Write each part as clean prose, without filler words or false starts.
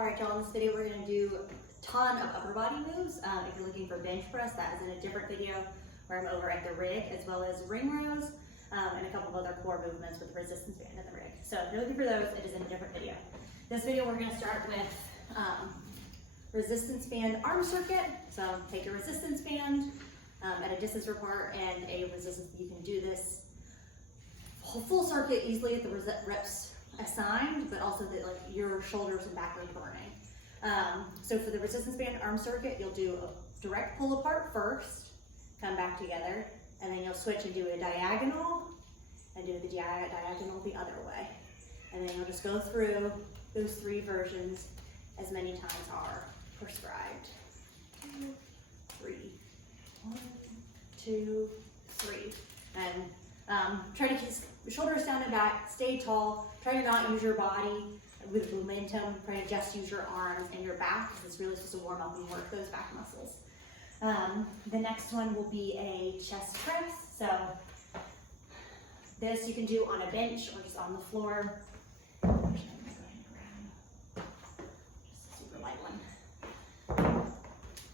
All right, y'all, in this video, we're gonna do a ton of upper body moves. If you're looking for bench press, that is in a different video where I'm over at the rig, as well as ring rows, and a couple of other core movements with the resistance band and the rig. So if you're looking for those, it is in a different video. This video, we're gonna start with resistance band arm circuit. So take your resistance band at a distance apart and a resistance. You can do this full circuit easily at the reps assigned, but also that like your shoulders and back are burning. So for the resistance band arm circuit, you'll do a direct pull apart first, come back together, and then you'll switch and do a diagonal and do the diagonal the other way. And then you'll just go through those three versions as many times are prescribed. 2, 3, 1, 2, 3. And try to keep your shoulders down and back, stay tall, try to not use your body with momentum, try to just use your arms and your back, because it's really supposed to warm up and work those back muscles. The next one will be a chest press. So this you can do on a bench or just on the floor. Just a super light one.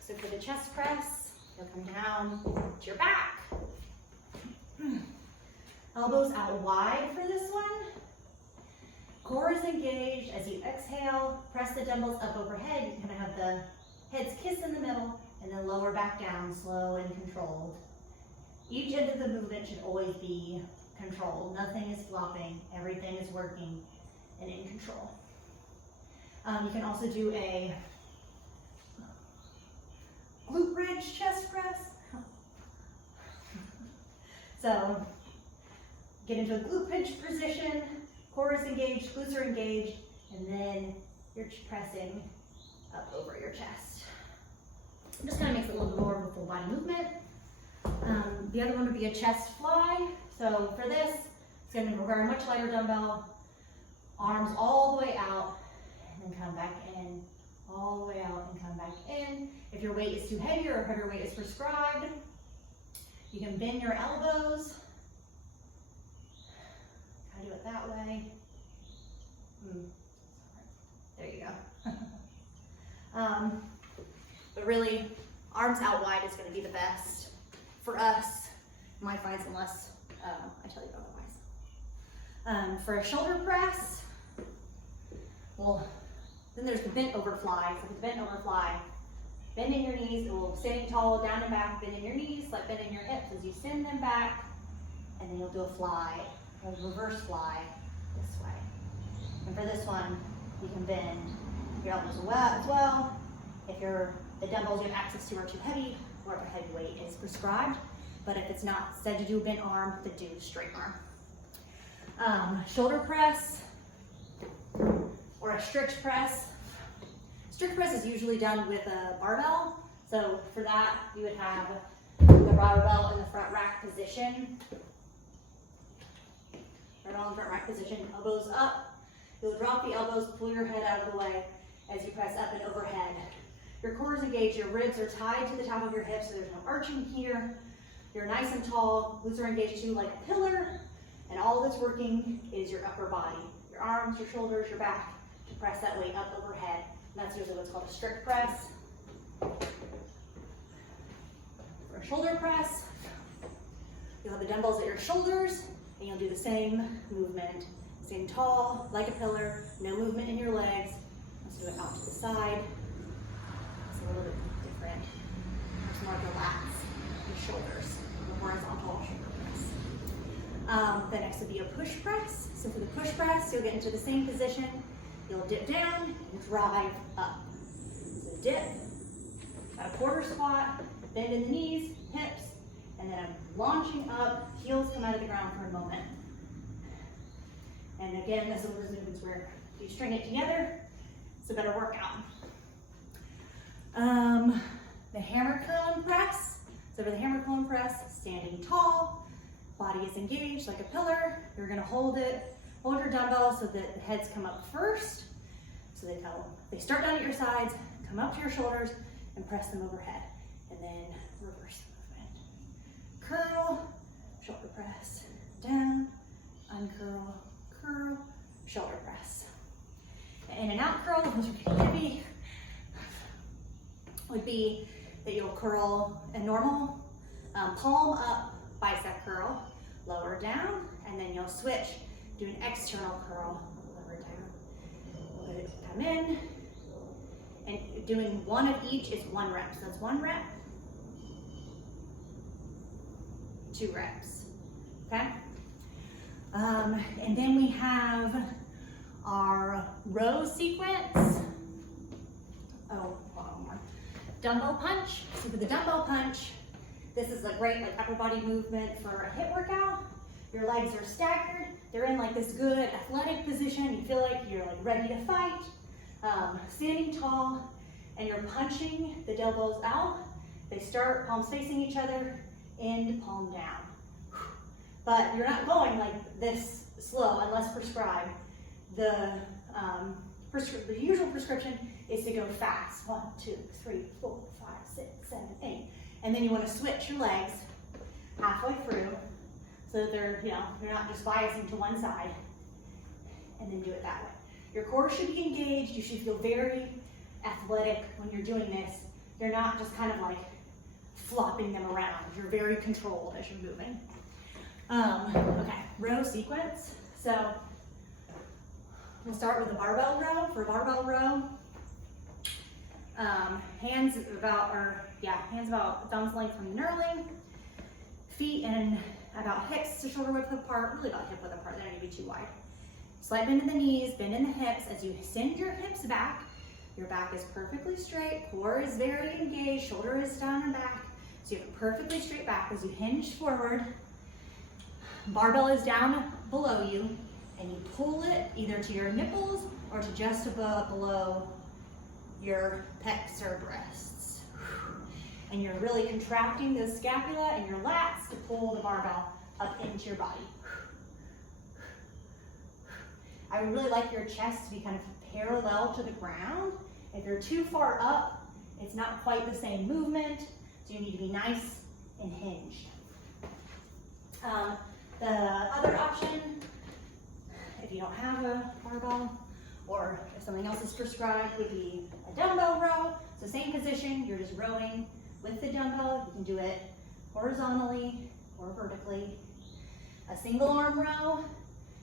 So for the chest press, you'll come down to your back. Elbows out wide for this one. Core is engaged. As you exhale, press the dumbbells up overhead. You kind of have the heads kiss in the middle and then lower back down, slow and controlled. Each end of the movement should always be controlled. Nothing is flopping. Everything is working and in control. You can also do a glute bridge chest press. So get into a glute pinch position, core is engaged, glutes are engaged, and then you're pressing up over your chest. It just kind of makes it a little bit more of a full body movement. The other one would be a chest fly. So for this, it's going to require a much lighter dumbbell, arms all the way out, and then come back in, all the way out and come back in. If your weight is too heavy or heavier weight is prescribed, you can bend your elbows. I do it that way. There you go. But really, arms out wide is going to be the best for us, my finds, unless I tell you otherwise. For a shoulder press, well, then there's the bent over fly. So the bent over fly, bending your knees, standing tall, down and back, bending your knees, like bending your hips as you send them back, and then you'll do a fly, a reverse fly this way. And for this one, you can bend your elbows as well. If the dumbbells you have access to are too heavy, or if a heavy weight is prescribed. But if it's not, instead to do a bent arm, then do straight arm. Shoulder press or a strict press. Strict press is usually done with a barbell. So for that, you would have the barbell in the front rack position. Barbell in front rack position, elbows up. You'll drop the elbows, pull your head out of the way as you press up and overhead. Your core is engaged, your ribs are tied to the top of your hips, so there's no arching here. You're nice and tall, glutes are engaged too like a pillar, and all that's working is your upper body. Your arms, your shoulders, your back, to press that weight up overhead. And that's usually what's called a strict press. For a shoulder press, you'll have the dumbbells at your shoulders, and you'll do the same movement. Staying tall, like a pillar, no movement in your legs. Let's do it out to the side. It's a little bit different. There's more relaxed your shoulders, the horizontal shoulder press. The next would be a push press. So for the push press, you'll get into the same position. You'll dip down and drive up. So dip, a quarter squat, bend in the knees, hips, and then I'm launching up, heels come out of the ground for a moment. And again, this is one of those movements where you string it together, it's a better workout. The hammer curl and press. So for the hammer curl and press, standing tall, body is engaged like a pillar. You're gonna hold your dumbbell so that the heads come up first. So they start down at your sides, come up to your shoulders, and press them overhead. And then reverse the movement. Curl, shoulder press, down, uncurl, curl, shoulder press. in and out curl, those are getting heavy, would be that you'll curl a normal palm up bicep curl, lower down, and then you'll switch, do an external curl, lower down. Good. Come in, and doing one of each is 1 rep. So that's 1 rep, 2 reps, okay? And then we have our row sequence. Oh, hold on one. Dumbbell punch. So for the dumbbell punch, this is a great like upper body movement for a hip workout. Your legs are staggered. They're in like this good athletic position. You feel like you're like ready to fight. Standing tall, and you're punching the elbows out. They start palms facing each other, end palm down. But you're not going like this slow unless prescribed. The usual prescription is to go fast. 1, 2, 3, 4, 5, 6, 7, 8. And then you want to switch your legs halfway through so that they're, you're not just biasing to one side, and then do it that way. Your core should be engaged. You should feel very athletic when you're doing this. You're not just kind of like flopping them around. You're very controlled as you're moving. Okay, row sequence. So we'll start with the barbell row. For barbell row, hands about thumb's length from the knurling, feet and about hips to shoulder width apart, really about hip width apart. They don't need to be too wide. Slight bend in the knees, bend in the hips. As you send your hips back, your back is perfectly straight, core is very engaged, shoulder is down and back. So you have a perfectly straight back as you hinge forward. Barbell is down below you, and you pull it either to your nipples or to just above below your pecs or breasts. And you're really contracting the scapula and your lats to pull the barbell up into your body. I would really like your chest to be kind of parallel to the ground. If you're too far up, it's not quite the same movement, so you need to be nice and hinged. The other option, if you don't have a barbell, or if something else is prescribed, would be a dumbbell row. So same position, you're just rowing with the dumbbell. You can do it horizontally or vertically. A single arm row,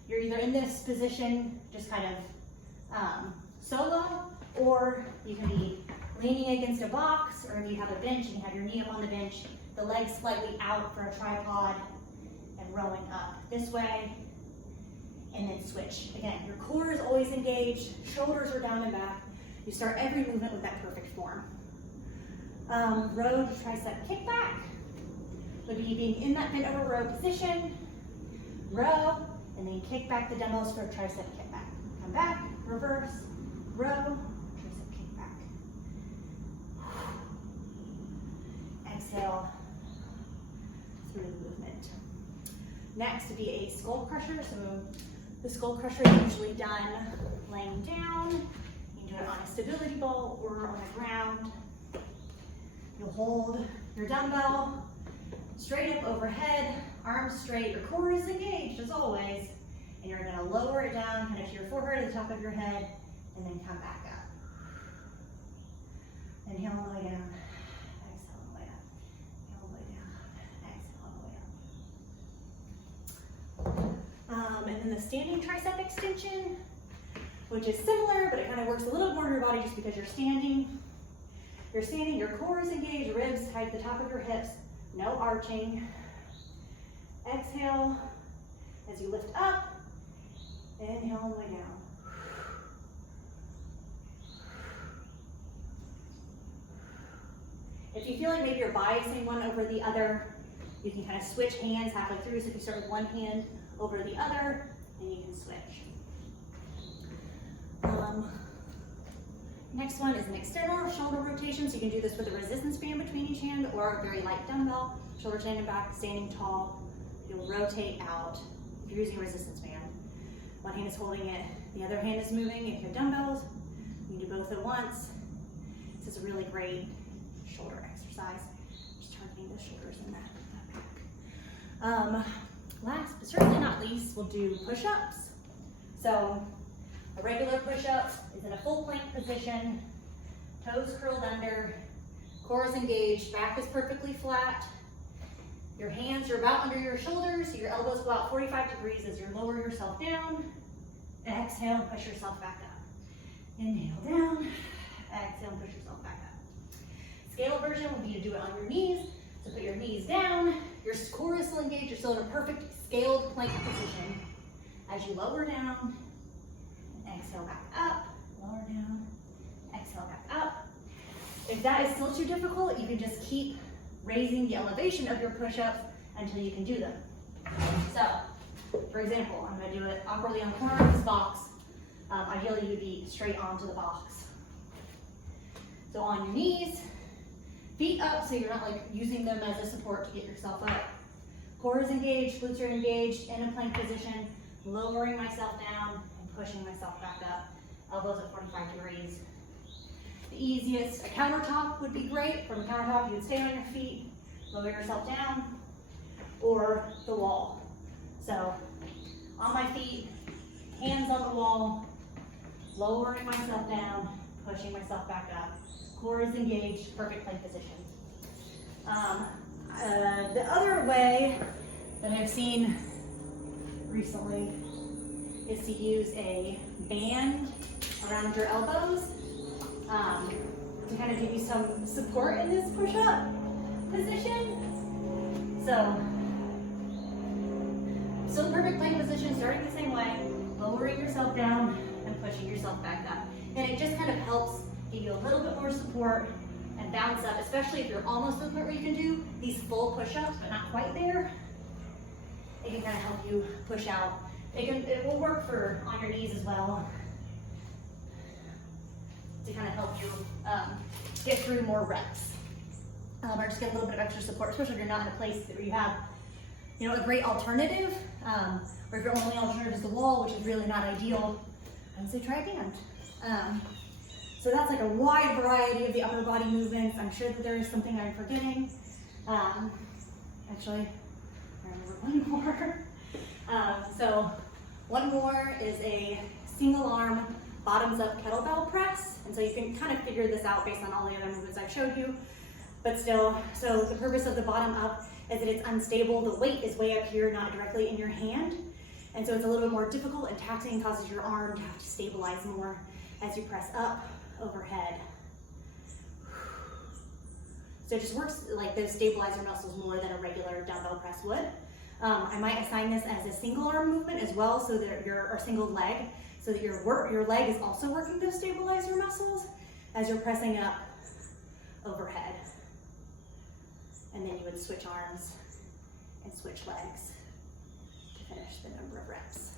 you're either in this position, just kind of solo, or you can be leaning against a box, or if you have a bench, you can have your knee up on the bench, the legs slightly out for a tripod, and rowing up this way, and then switch. Again, your core is always engaged, shoulders are down and back. You start every movement with that perfect form. Row to tricep kickback would be being in that bent over row position, row, and then kick back the dumbbells for a tricep kickback. Come back, reverse, row, tricep kickback. Exhale through the movement. Next would be a skull crusher. So the skull crusher is usually done laying down. You can do it on a stability ball or on the ground. You'll hold your dumbbell straight up overhead, arms straight. Your core is engaged as always. And you're gonna lower it down kind of to your forehead, to the top of your head, and then come back up. Inhale all the way down. Exhale all the way up. Inhale all the way down. Exhale all the way up. And then the standing tricep extension, which is similar, but it kind of works a little more in your body just because you're standing. You're standing, your core is engaged, ribs tight at the top of your hips, no arching. Exhale as you lift up. Inhale all the way down. If you feel like maybe you're biasing one over the other, you can kind of switch hands halfway through. So if you start with one hand over the other, then you can switch. Next one is an external shoulder rotation. So you can do this with a resistance band between each hand or a very light dumbbell. Shoulder standing back, standing tall. You'll rotate out if you're using a resistance band. One hand is holding it, the other hand is moving. If you have dumbbells, you can do both at once. This is a really great shoulder exercise. Just targeting the shoulders and that back. Last but certainly not least, we'll do push-ups. So A regular push-up is in a full plank position, toes curled under, core is engaged, back is perfectly flat. Your hands are about under your shoulders, so your elbows go out 45 degrees as you lower yourself down. Exhale, push yourself back up. Inhale down, exhale, push yourself back up. Scale version would be to do it on your knees. So put your knees down, your core is still engaged, you're still in a perfect scaled plank position. As you lower down, exhale back up, lower down, exhale back up. If that is still too difficult, you can just keep raising the elevation of your push-ups until you can do them. So, for example, I'm going to do it awkwardly on the corner of this box. Ideally, you'd be straight onto the box. So on your knees, feet up so you're not like using them as a support to get yourself up. Core is engaged, glutes are engaged in a plank position, lowering myself down and pushing myself back up. Elbows at 45 degrees. The easiest, a countertop would be great. From a countertop, you would stay on your feet, lower yourself down, or the wall. So, on my feet, hands on the wall, lowering myself down, pushing myself back up. Core is engaged, perfect plank position. The other way that I've seen recently is to use a band around your elbows to kind of give you some support in this push-up position. So, still the perfect plank position, starting the same way, lowering yourself down and pushing yourself back up. And it just kind of helps give you a little bit more support and bounce up, especially if you're almost to the point where you can do these full push-ups, but not quite there. It can kind of help you push out. It will work for on your knees as well to kind of help you get through more reps. Or just get a little bit of extra support, especially if you're not in a place where you have, a great alternative, or if your only alternative is the wall, which is really not ideal. I would say try a band. So that's like a wide variety of the upper body movements. I'm sure that there is something I'm forgetting. Actually, I remember one more. So one more is a single arm bottoms up kettlebell press. And so you can kind of figure this out based on all the other movements I've showed you. But still, so the purpose of the bottom up is that it's unstable. The weight is way up here, not directly in your hand. And so it's a little bit more difficult and taxing and causes your arm to have to stabilize more as you press up, overhead. So it just works like those stabilizer muscles more than a regular dumbbell press would. I might assign this as a single arm movement as well, so that or single leg, so that your leg is also working those stabilizer muscles as you're pressing up overhead. And then you would switch arms and switch legs to finish the number of reps.